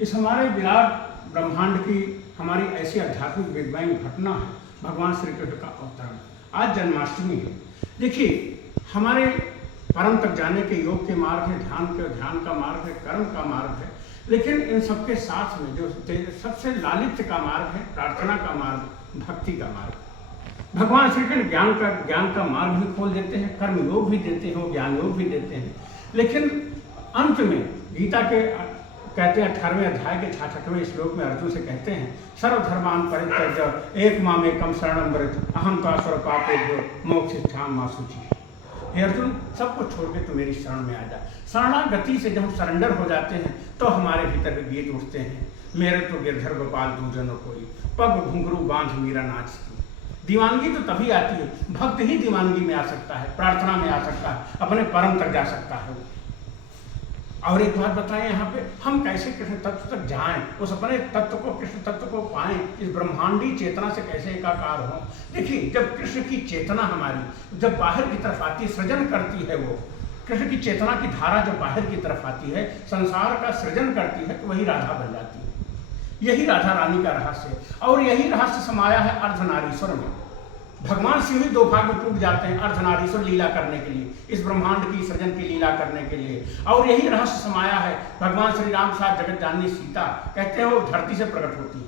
इस हमारे विराट ब्रह्मांड की हमारी ऐसी आध्यात्मिक बिग बैंग घटना है, भगवान श्री कृष्ण का अवतरण। आज जन्माष्टमी है। देखिए, हमारे परम तक जाने के योग के मार्ग है, ध्यान का मार्ग है, कर्म का मार्ग है, लेकिन इन सबके साथ में जो सबसे लालित्य का मार्ग है, प्रार्थना का मार्ग, भक्ति का मार्ग। भगवान श्री कृष्ण ज्ञान का मार्ग भी खोल देते हैं, कर्म योग भी देते हैं, ज्ञान योग भी देते हैं। लेकिन अंत में गीता के कहते हैं 18वें अध्याय के 66वें श्लोक में अर्जुन से कहते हैं, सर्वधर्मान परित्यज्य एक मामेकम शरणं व्रज अहम तासुर पापेभ्यो मोक्षयिष्यामि मा शुचिः। हे अर्जुन, सब कुछ छोड़ के तू मेरी शरण में आ जा। शरणागति से जब हम सरेंडर हो जाते हैं तो हमारे भीतर के गीत उठते हैं, मेरे तो गिरधर गोपाल दूजनो कोई, पग घुंघरू बांध मीरा नाचती। दीवानगी तो तभी आती है, भक्त ही दीवानगी में आ सकता है, प्रार्थना में आ सकता है, अपने परम तक जा सकता है। और एक बात बताएं, यहाँ पे हम कैसे कृष्ण तत्व तक जाएं, उस अपने तत्व को, कृष्ण तत्व को पाएं, इस ब्रह्मांडी चेतना से कैसे एकाकार हो। देखिए, जब कृष्ण की चेतना हमारी जब बाहर की तरफ आती है, सृजन करती है, वो कृष्ण की चेतना की धारा जब बाहर की तरफ आती है, संसार का सृजन करती है, तो वही राधा बन जाती है। यही राधा रानी का रहस्य है, और यही रहस्य समाया है अर्धनारीश्वर में। भगवान शिव ही दो भाग में टूट जाते हैं अर्धनारीश्वर लीला करने के लिए, इस ब्रह्मांड की सृजन की लीला करने के लिए, और यही रहस्य समाया है। भगवान श्री राम साथ जगत जाननी सीता, कहते हैं वो धरती से प्रकट होती है।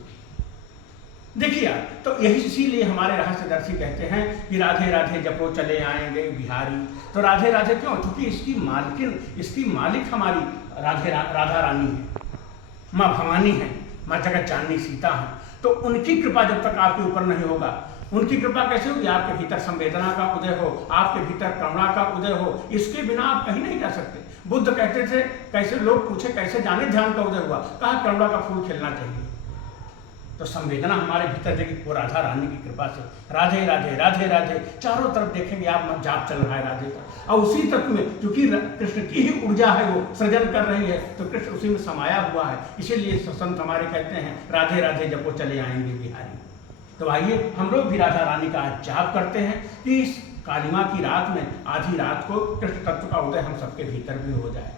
देखिए यार, तो यही इसीलिए हमारे रहस्यदर्शी कहते हैं कि राधे राधे जपो चले आएंगे बिहारी। तो राधे राधे क्यों? क्योंकि इसकी मालकिन, इसकी मालिक हमारी राधा रानी है, माँ भवानी है, माँ जगत जाननी सीता है। तो उनकी कृपा जब तक आपके ऊपर नहीं होगा, उनकी कृपा कैसे होगी? आपके भीतर संवेदना का उदय हो, आपके भीतर करुणा का उदय हो, इसके बिना आप कहीं नहीं जा सकते। बुद्ध कहते थे, कैसे लोग पूछे कैसे जाने ध्यान का उदय हुआ, कहा करुणा का फूल खिलना चाहिए। तो संवेदना हमारे भीतर देखिए, वो राधा रानी की कृपा से राधे राधे राधे राधे चारों तरफ देखेंगे आप, जाप चल रहा है राधे का। और उसी तत्व में क्योंकि कृष्ण की ही ऊर्जा है, वो सृजन कर रही है, तो कृष्ण उसी में समाया हुआ है। इसीलिए संत हमारे कहते हैं राधे राधे जपो चले आएंगे बिहारी। तो आइए हम लोग भी राधा रानी का जाप करते हैं कि इस कालिमा की रात में, आधी रात को कृष्ण तत्व का उदय हम सबके भीतर भी हो जाए।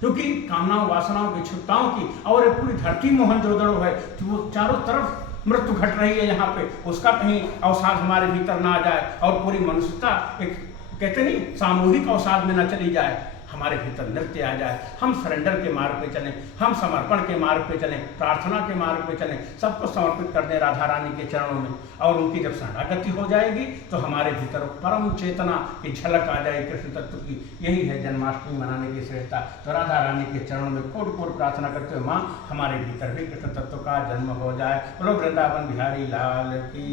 क्योंकि कामनाओं, वासनाओं, विक्षुब्धताओं की और पूरी धरती मोहनजोदड़ो है, तो वो चारों तरफ मृत्यु घट रही है यहाँ पे, उसका कहीं अवसाद हमारे भीतर ना आ जाए, और पूरी मनुष्यता एक कहते नहीं सामूहिक अवसाद में न चली जाए, हमारे भीतर नृत्य आ जाए। हम सरेंडर के मार्ग पे चलें, हम समर्पण के मार्ग पे चलें, प्रार्थना के मार्ग पे चलें, सबको समर्पित कर दें राधा रानी के चरणों में। और उनकी जब शरणागति हो जाएगी तो हमारे भीतर परम चेतना की झलक आ जाएगी कृष्ण तत्व की। यही है जन्माष्टमी मनाने की श्रेष्ठता। तो राधा रानी के चरणों में कोटि कोटि प्रार्थना करते हुए माँ हमारे भीतर भी कृष्ण तत्व का जन्म हो जाए। बोलो वृंदावन बिहारी लाल की।